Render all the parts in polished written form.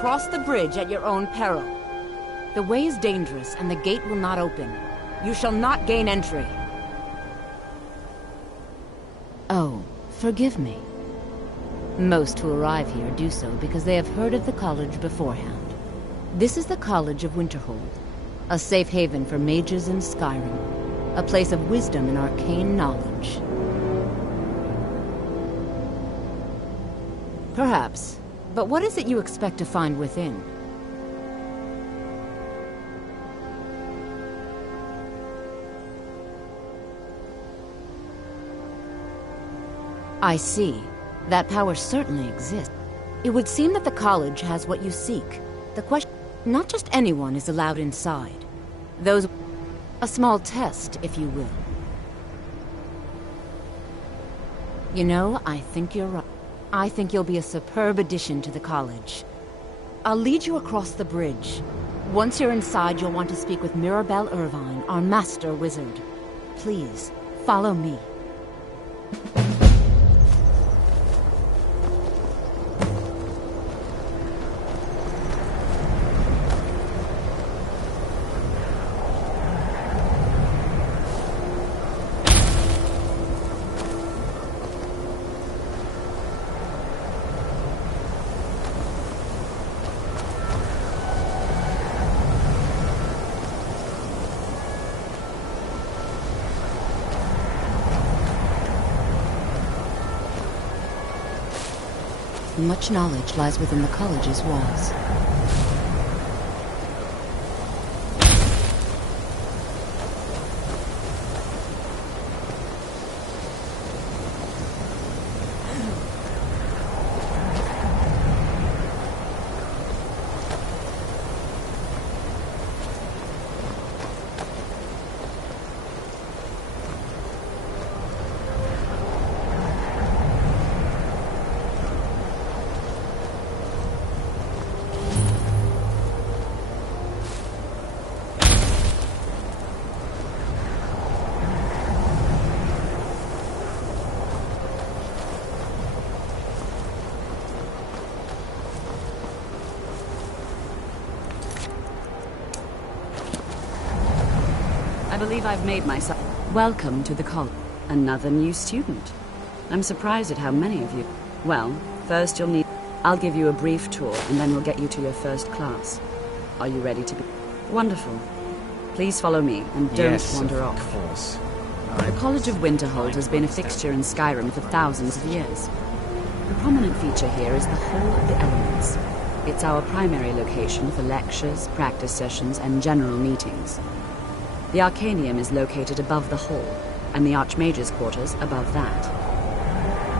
Cross the bridge at your own peril. The way is dangerous, and the gate will not open. You shall not gain entry. Oh, forgive me. Most who arrive here do so because they have heard of the college beforehand. This is the College of Winterhold, a safe haven for mages in Skyrim, a place of wisdom and arcane knowledge. Perhaps. But what is it you expect to find within? I see. That power certainly exists. It would seem that the college has what you seek. The question... Not just anyone is allowed inside. Those... A small test, if you will. You know, I think you're right. I think you'll be a superb addition to the college. I'll lead you across the bridge. Once you're inside, you'll want to speak with Mirabelle Irvine, our master wizard. Please, follow me. Much knowledge lies within the college's walls. I believe I've made myself... Welcome to the college. Another new student. I'm surprised at how many of you... Well, first you'll need... I'll give you a brief tour, and then we'll get you to your first class. Are you ready to be... Wonderful. Please follow me, and don't wander off. Of course. The College of Winterhold has been a fixture in Skyrim for thousands of years. The prominent feature here is the Hall of the Elements. It's our primary location for lectures, practice sessions, and general meetings. The Arcanium is located above the hall, and the Archmage's quarters above that.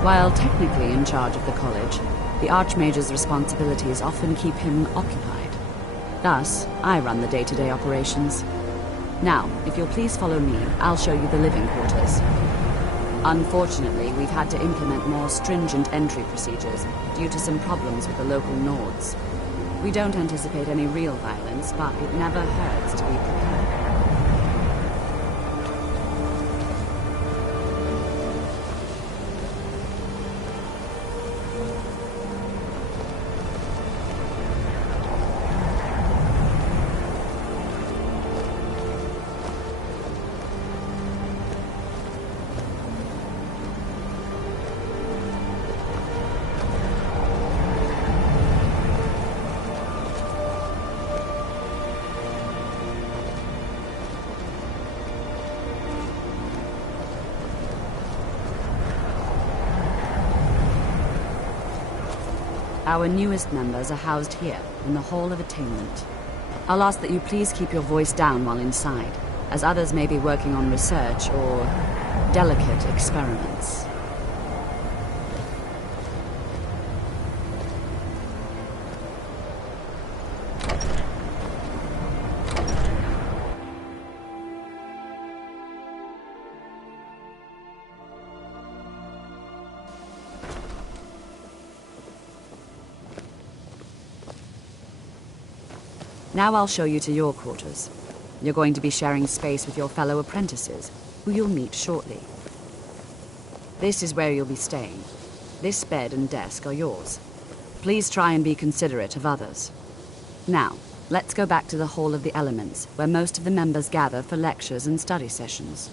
While technically in charge of the college, the Archmage's responsibilities often keep him occupied. Thus, I run the day-to-day operations. Now, if you'll please follow me, I'll show you the living quarters. Unfortunately, we've had to implement more stringent entry procedures due to some problems with the local Nords. We don't anticipate any real violence, but it never hurts to be prepared. Our newest members are housed here, in the Hall of Attainment. I'll ask that you please keep your voice down while inside, as others may be working on research or delicate experiments. Now I'll show you to your quarters. You're going to be sharing space with your fellow apprentices, who you'll meet shortly. This is where you'll be staying. This bed and desk are yours. Please try and be considerate of others. Now, let's go back to the Hall of the Elements, where most of the members gather for lectures and study sessions.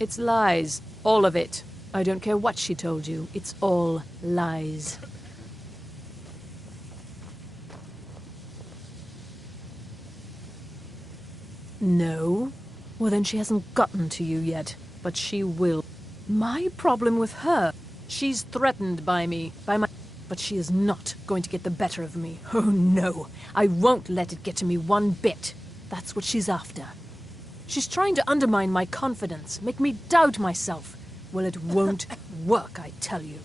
It's lies. All of it. I don't care what she told you. It's all lies. No? Well, then she hasn't gotten to you yet. But she will. My problem with her, she's threatened by me, but she is not going to get the better of me. Oh, no. I won't let it get to me one bit. That's what she's after. She's trying to undermine my confidence, make me doubt myself. Well, it won't work, I tell you.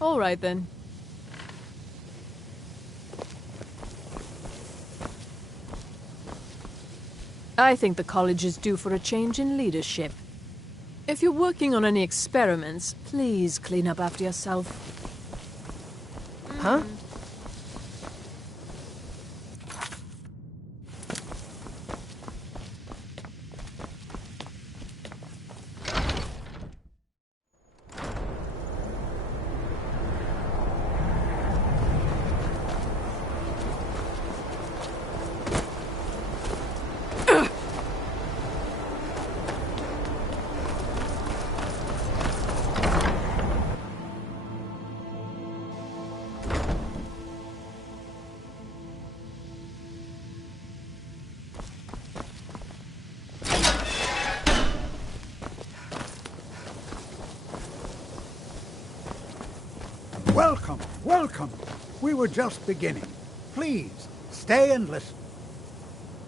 All right, then. I think the college is due for a change in leadership. If you're working on any experiments, please clean up after yourself. Huh? Welcome, welcome. We were just beginning. Please, stay and listen.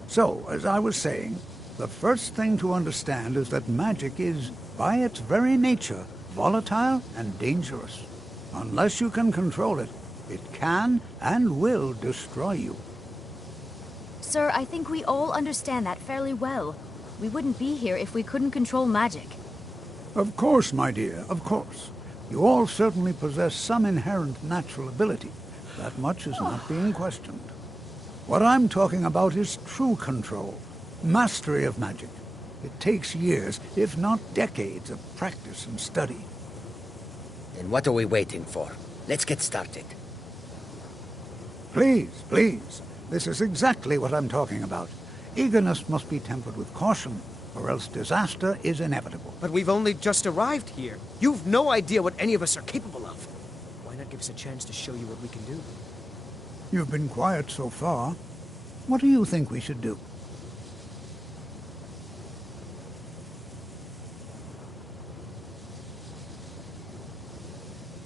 So, as I was saying, the first thing to understand is that magic is, by its very nature, volatile and dangerous. Unless you can control it, it can and will destroy you. Sir, I think we all understand that fairly well. We wouldn't be here if we couldn't control magic. Of course, my dear, of course. You all certainly possess some inherent natural ability. That much is not being questioned. What I'm talking about is true control, mastery of magic. It takes years, if not decades, of practice and study. Then what are we waiting for? Let's get started. Please, please. This is exactly what I'm talking about. Eagerness must be tempered with caution, or else disaster is inevitable. But we've only just arrived here. You've no idea what any of us are capable of. Why not give us a chance to show you what we can do? You've been quiet so far. What do you think we should do?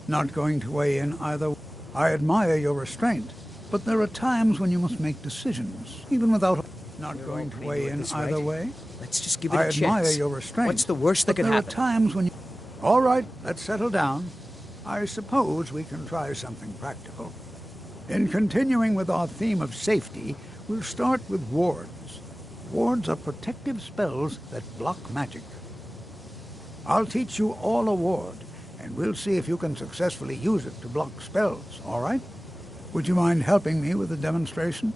Not going to weigh in either. I admire your restraint, but there are times when you must make decisions, even without... Not We're going all to paying weigh you at in this either rate. way. Let's just give it I a admire chance. your restraint. What's the worst that but could there happen? are times when you... All right, let's settle down. I suppose we can try something practical. In continuing with our theme of safety, we'll start with wards. Wards are protective spells that block magic. I'll teach you all a ward, and we'll see if you can successfully use it to block spells, all right? Would you mind helping me with the demonstration?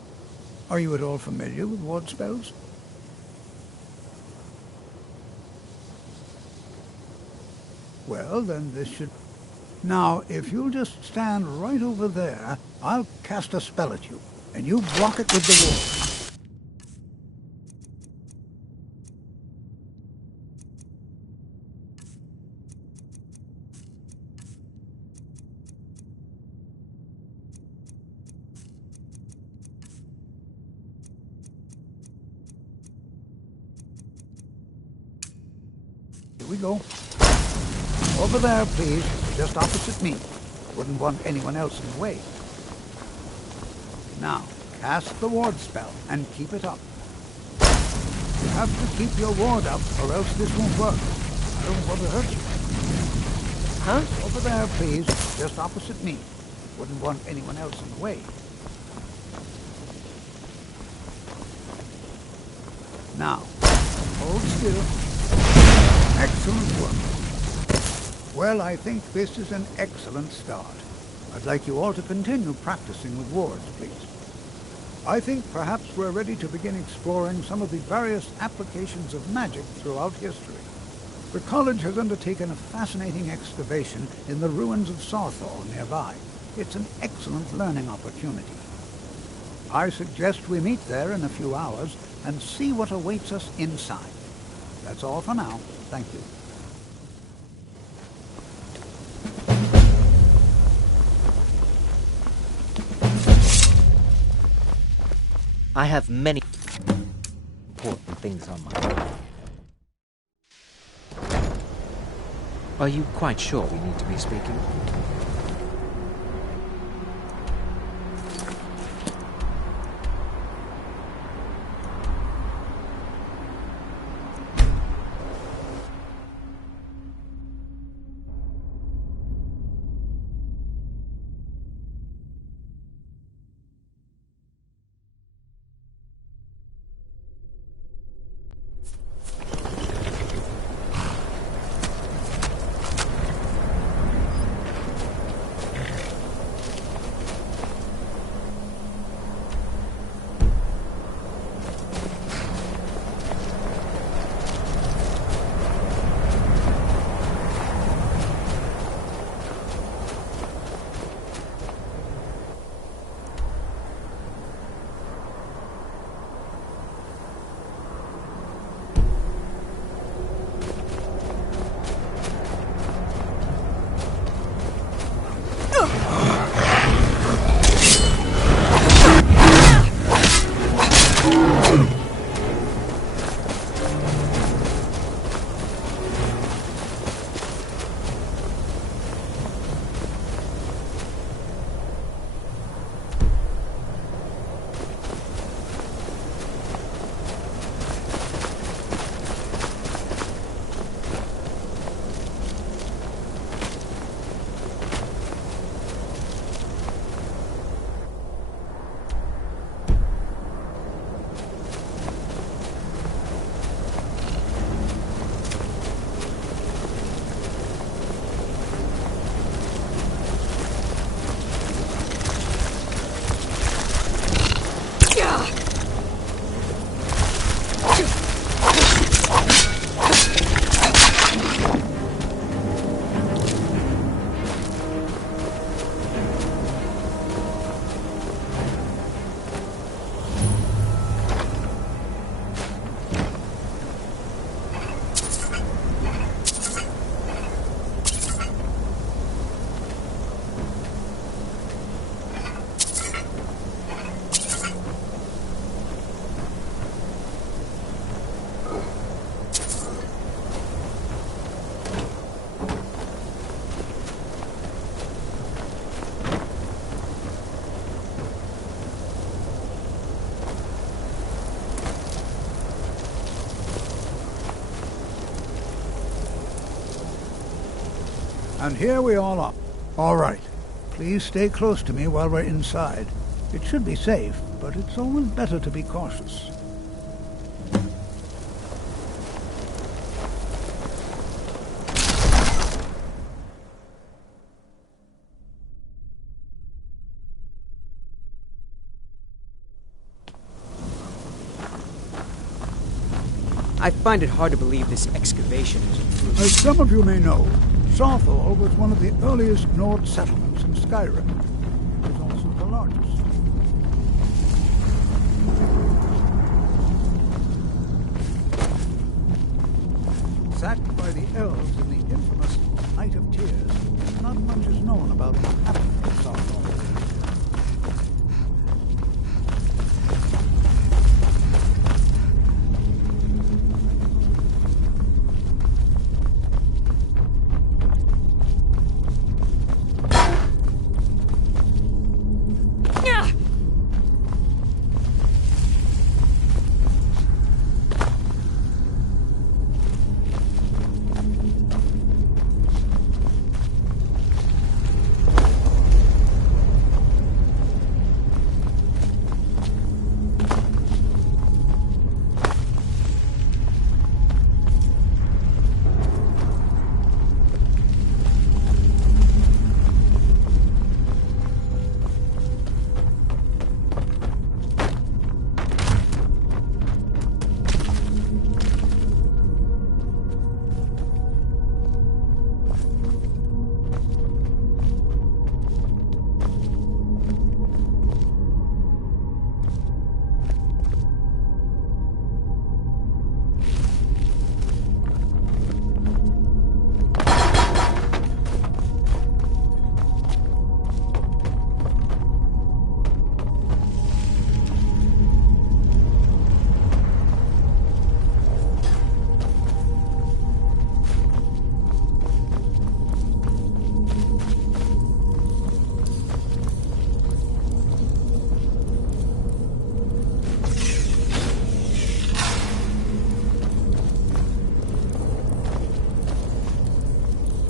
Are you at all familiar with ward spells? Well, then this should... Now, if you'll just stand right over there, I'll cast a spell at you, and you block it with the ward. Here we go. Over there, please, just opposite me. Wouldn't want anyone else in the way. Now, cast the ward spell and keep it up. You have to keep your ward up, or else this won't work. I don't want to hurt you. Huh? Over there, please, just opposite me. Wouldn't want anyone else in the way. Now, hold still. Excellent work. Well, I think this is an excellent start. I'd like you all to continue practicing with wards, please. I think perhaps we're ready to begin exploring some of the various applications of magic throughout history. The college has undertaken a fascinating excavation in the ruins of Sarthal nearby. It's an excellent learning opportunity. I suggest we meet there in a few hours and see what awaits us inside. That's all for now. Thank you. I have many important things on my mind. Are you quite sure we need to be speaking? And here we all are. All right. Please stay close to me while we're inside. It should be safe, but it's always better to be cautious. I find it hard to believe this excavation is a fluke. As some of you may know, Southall was one of the earliest Nord settlements in Skyrim. It was also the largest. Sacked by the elves in the infamous Night of Tears, not much is known about what happened to Southall.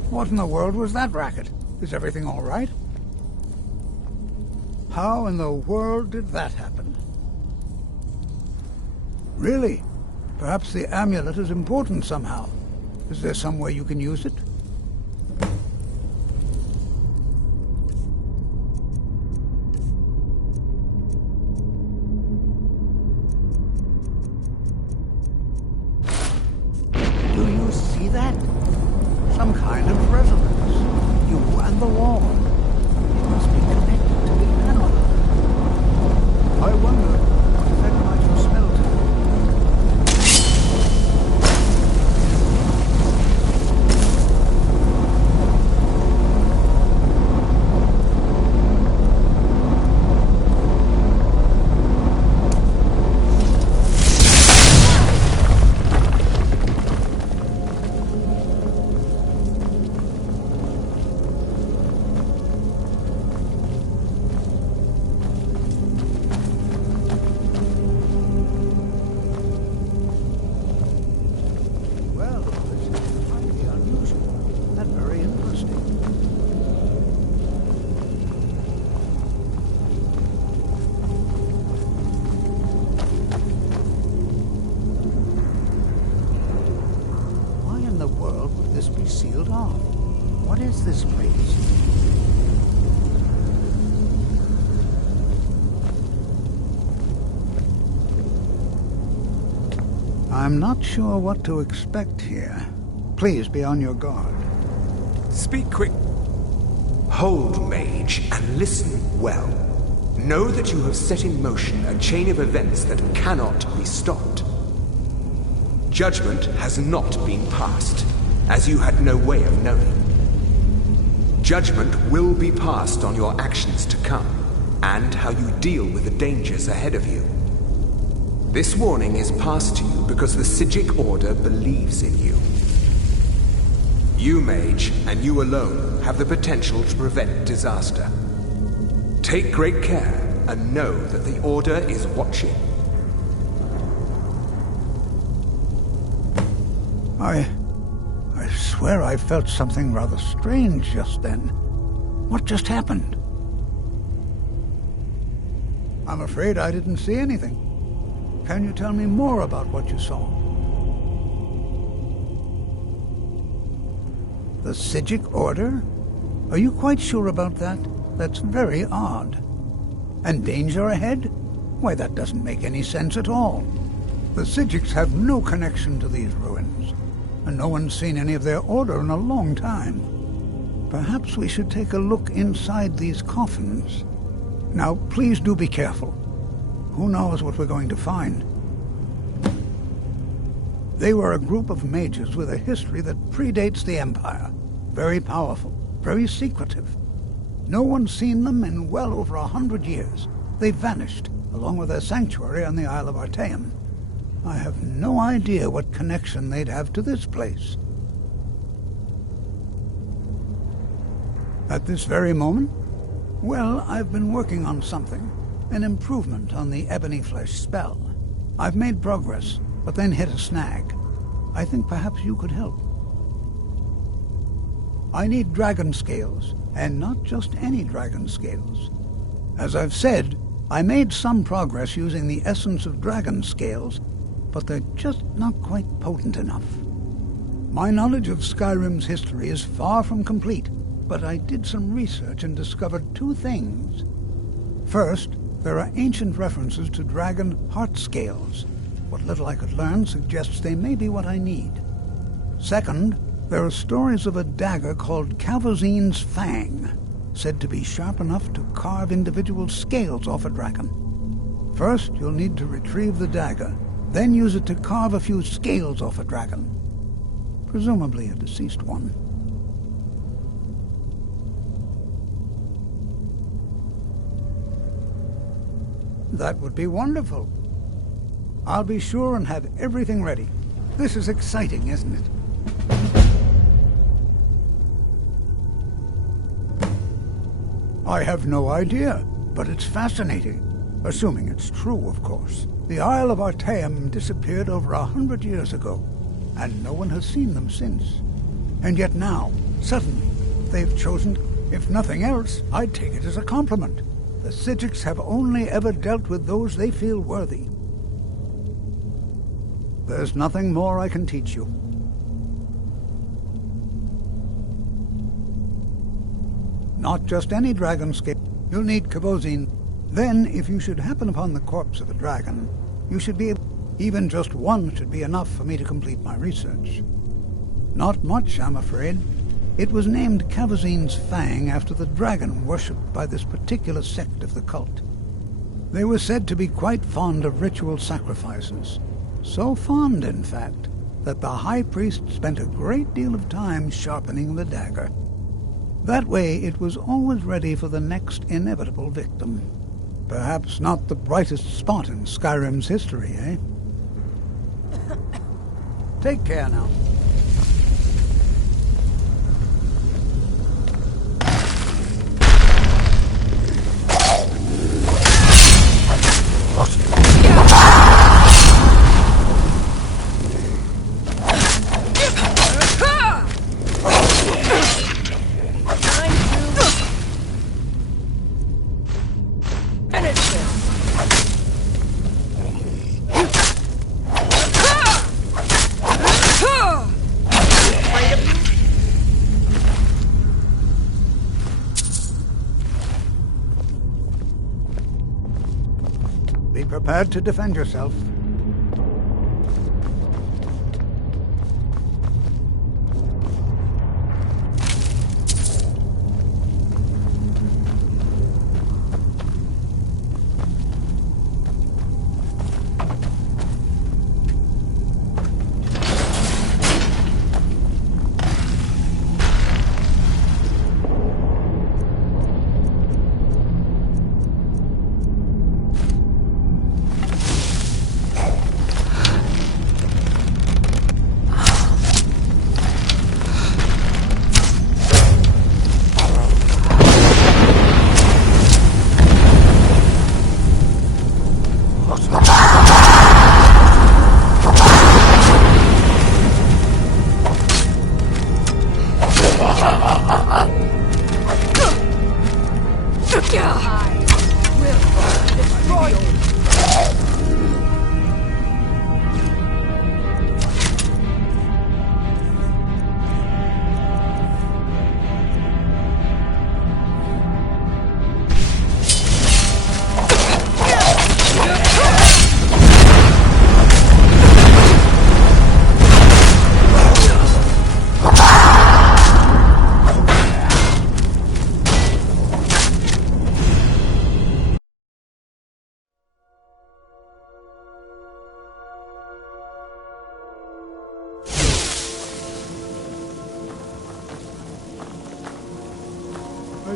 What in the world was that racket? Is everything all right? How in the world did that happen? Really? Perhaps the amulet is important somehow. Is there some way you can use it? Do you see that? Some kind of resonance. You and the wall. It must be connected to the amulet. I wonder what effect might you smell to sealed off. What is this place? I'm not sure what to expect here. Please be on your guard. Speak quick. Hold, mage, and listen well. Know that you have set in motion a chain of events that cannot be stopped. Judgment has not been passed, as you had no way of knowing. Judgment will be passed on your actions to come, and how you deal with the dangers ahead of you. This warning is passed to you because the Psijic Order believes in you. You, mage, and you alone, have the potential to prevent disaster. Take great care, and know that the Order is watching. I swear I felt something rather strange just then. What just happened? I'm afraid I didn't see anything. Can you tell me more about what you saw? The Psijic Order? Are you quite sure about that? That's very odd. And danger ahead? Why, that doesn't make any sense at all. The Psijics have no connection to these ruins, and no one's seen any of their order in a long time. Perhaps we should take a look inside these coffins. Now, please do be careful. Who knows what we're going to find? They were a group of mages with a history that predates the Empire. Very powerful, very secretive. No one's seen them in well over 100 years. They vanished, along with their sanctuary on the Isle of Artaeum. I have no idea what connection they'd have to this place. At this very moment? Well, I've been working on something. An improvement on the ebony flesh spell. I've made progress, but then hit a snag. I think perhaps you could help. I need dragon scales, and not just any dragon scales. As I've said, I made some progress using the essence of dragon scales, but they're just not quite potent enough. My knowledge of Skyrim's history is far from complete, but I did some research and discovered two things. First, there are ancient references to dragon heart scales. What little I could learn suggests they may be what I need. Second, there are stories of a dagger called Calvazine's Fang, said to be sharp enough to carve individual scales off a dragon. First, you'll need to retrieve the dagger, then use it to carve a few scales off a dragon. Presumably a deceased one. That would be wonderful. I'll be sure and have everything ready. This is exciting, isn't it? I have no idea, but it's fascinating. Assuming it's true, of course. The Isle of Artaeum disappeared over 100 years ago, and no one has seen them since. And yet now, suddenly, they've chosen... If nothing else, I'd take it as a compliment. The Psijics have only ever dealt with those they feel worthy. There's nothing more I can teach you. Not just any dragon scale. You'll need Kavozine. Then, if you should happen upon the corpse of a dragon, you should be able... Even just one should be enough for me to complete my research. Not much, I'm afraid. It was named Calvazine's Fang after the dragon worshipped by this particular sect of the cult. They were said to be quite fond of ritual sacrifices. So fond, in fact, that the high priest spent a great deal of time sharpening the dagger. That way it was always ready for the next inevitable victim. Perhaps not the brightest spot in Skyrim's history, eh? Take care now. Be prepared to defend yourself.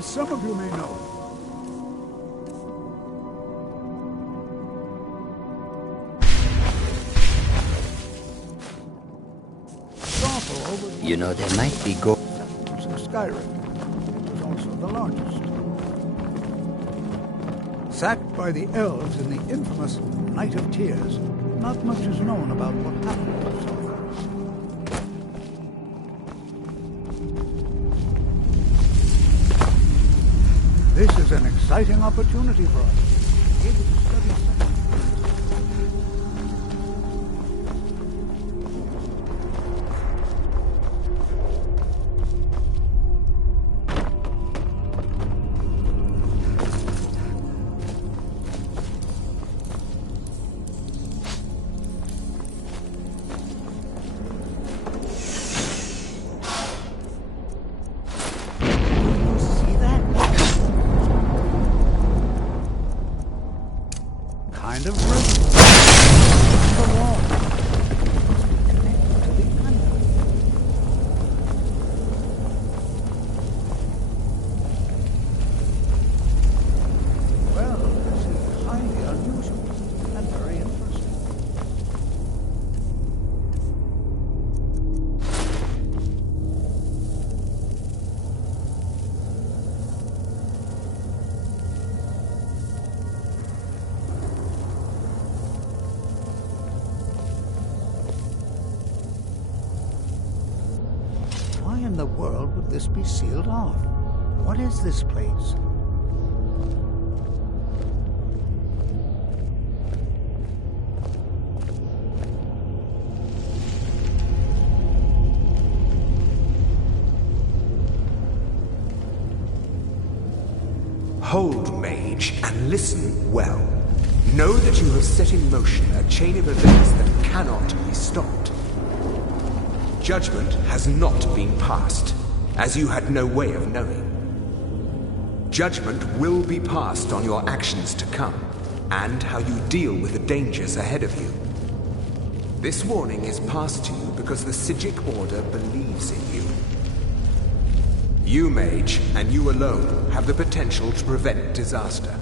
As some of you may know, You know, there might be settlements in Skyrim. It was also the largest. Sacked by the elves in the infamous Night of Tears, not much is known about what happened to Sodra. This is an exciting opportunity for us. Able to study such kind of bridge. The wall must be connected to the under. Well, this is highly unusual and very interesting. Why in the world would this be sealed off? What is this place? Hold, mage, and listen well. Know that you have set in motion a chain of events that cannot be stopped. Judgment has not been passed, as you had no way of knowing. Judgment will be passed on your actions to come, and how you deal with the dangers ahead of you. This warning is passed to you because the Psijic Order believes in you. You, mage, and you alone, have the potential to prevent disaster.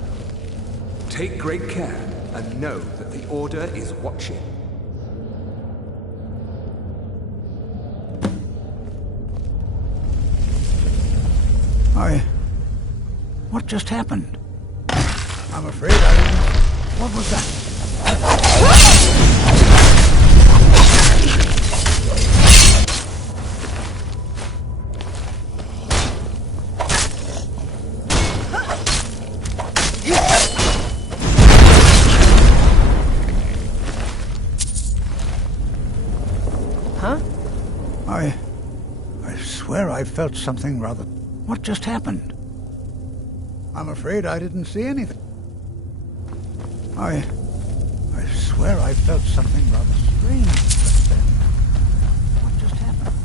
Take great care, and know that the Order is watching. What just happened? I'm afraid I didn't... What was that? Huh? I swear I felt something rather... What just happened? I'm afraid I didn't see anything. I swear I felt something rather strange just then. What just happened?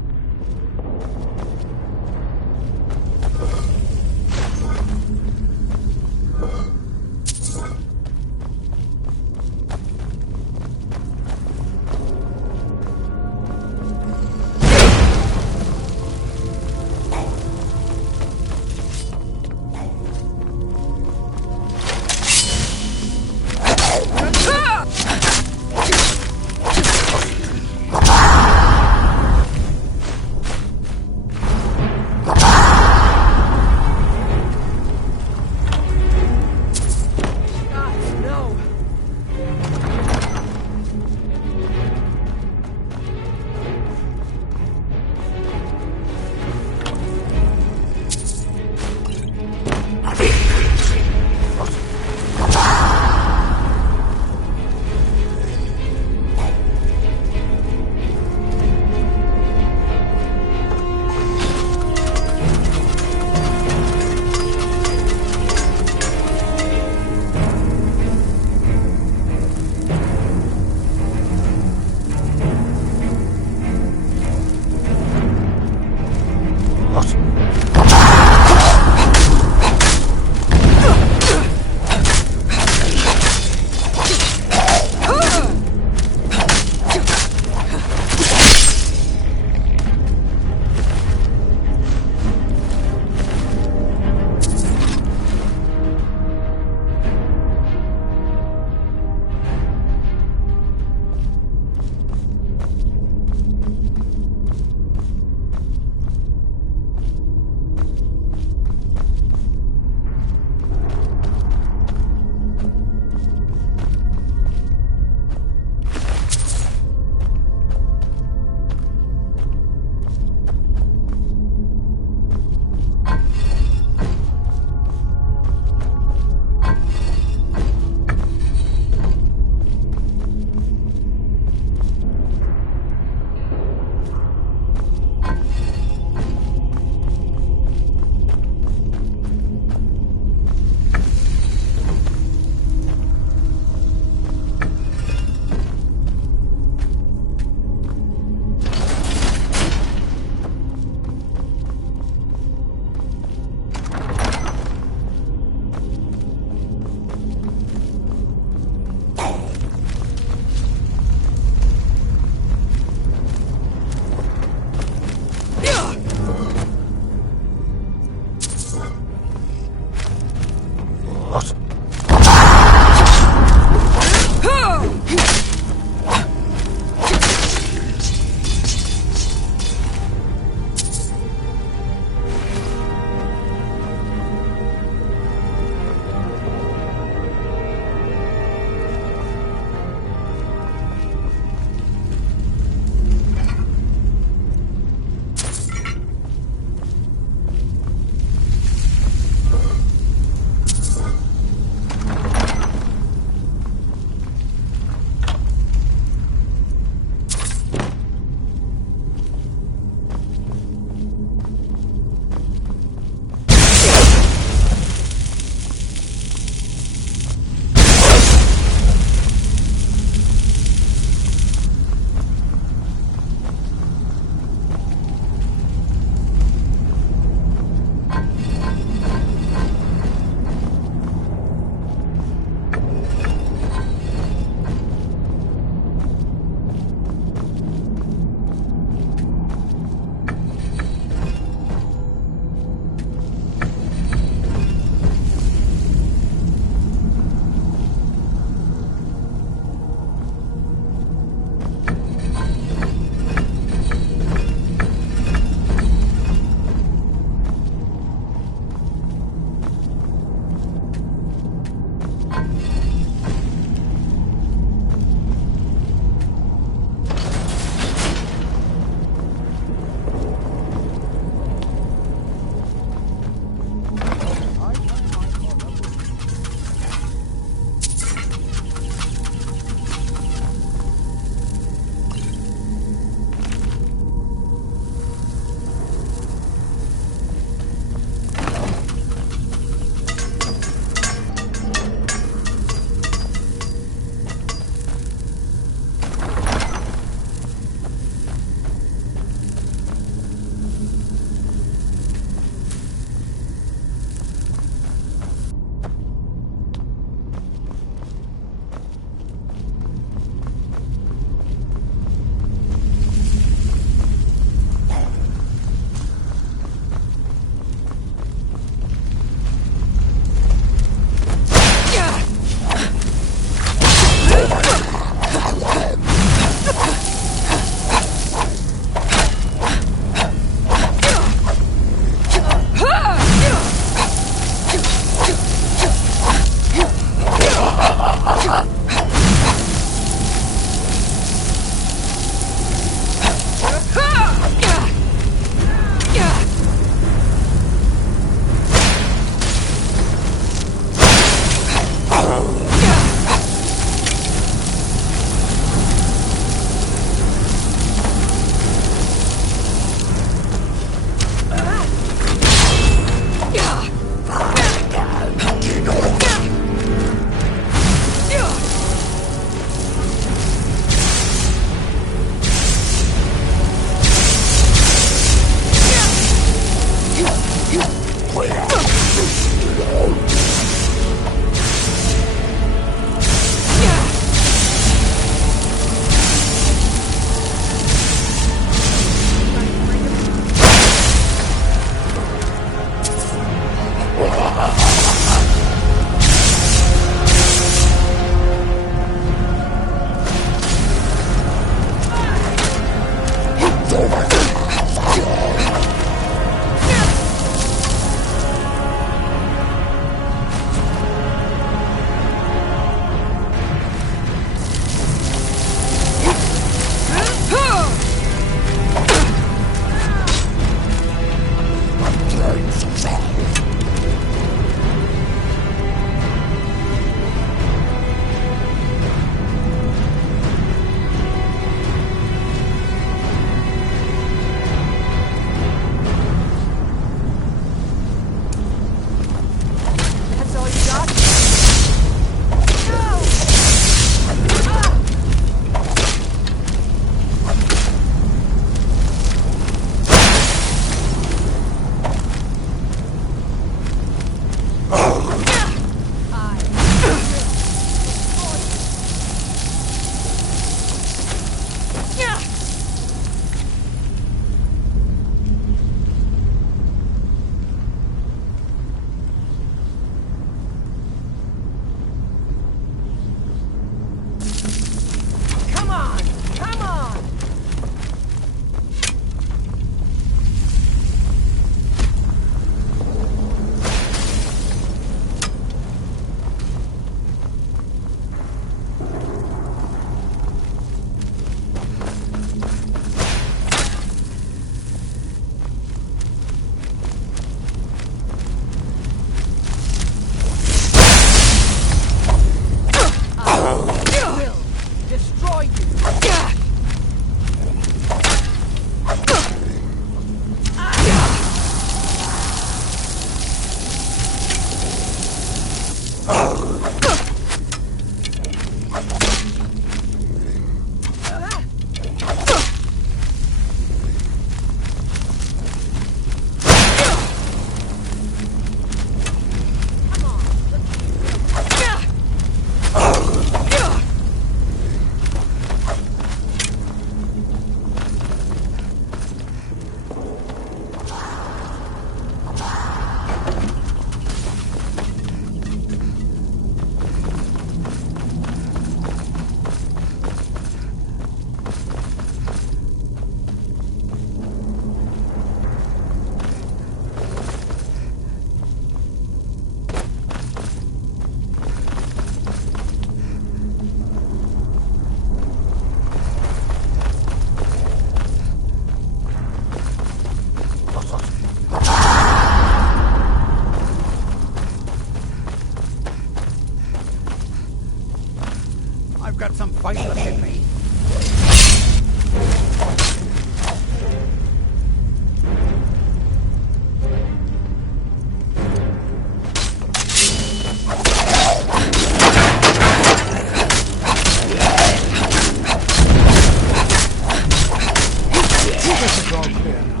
all clear now.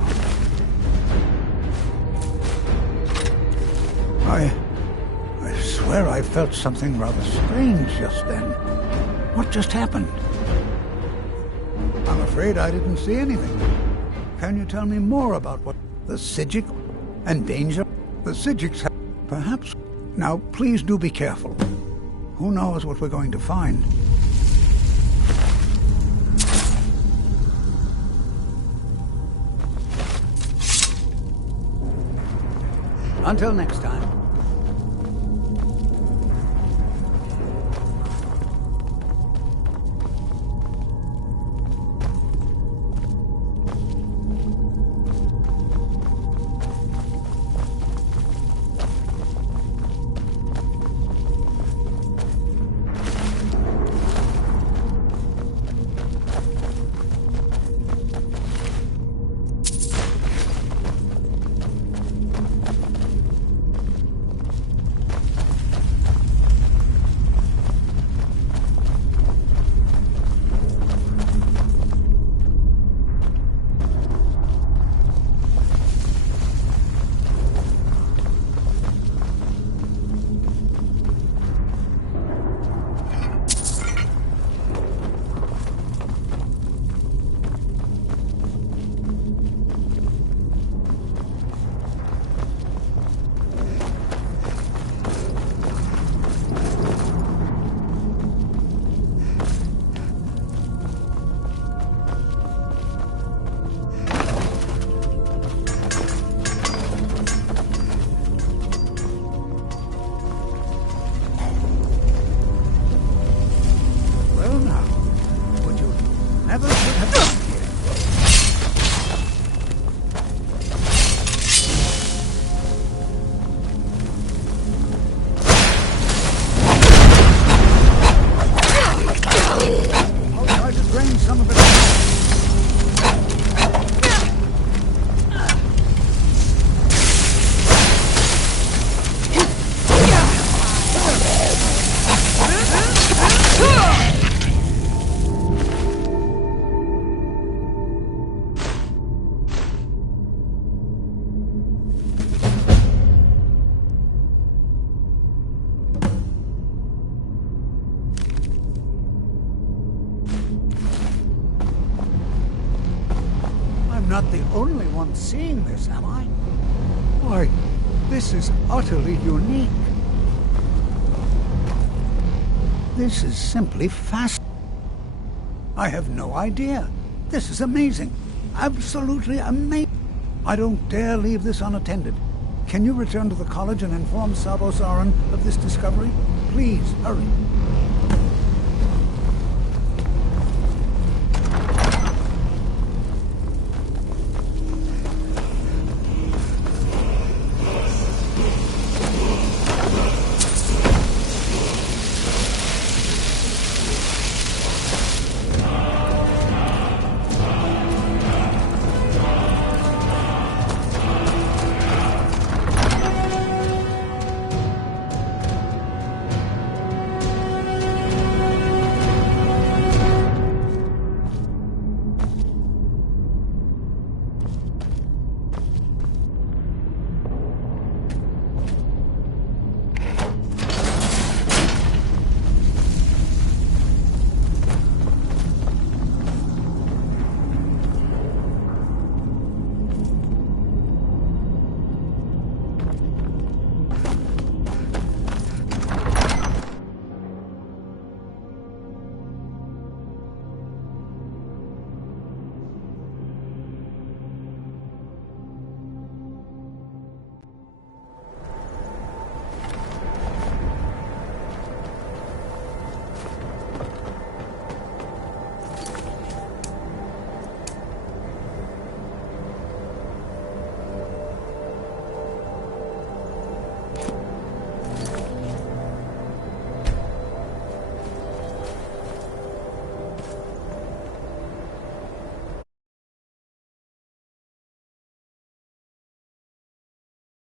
I swear I felt something rather strange just then. What just happened? I'm afraid I didn't see anything. Can you tell me more about what the Psijic and danger? The Psijics have... Perhaps... Now, please do be careful. Who knows what we're going to find? Until next time. Not the only one seeing this, am I? Why, this is utterly unique. This is simply fascinating. I have no idea. This is amazing. Absolutely amazing. I don't dare leave this unattended. Can you return to the college and inform Sabo Saran of this discovery? Please, hurry.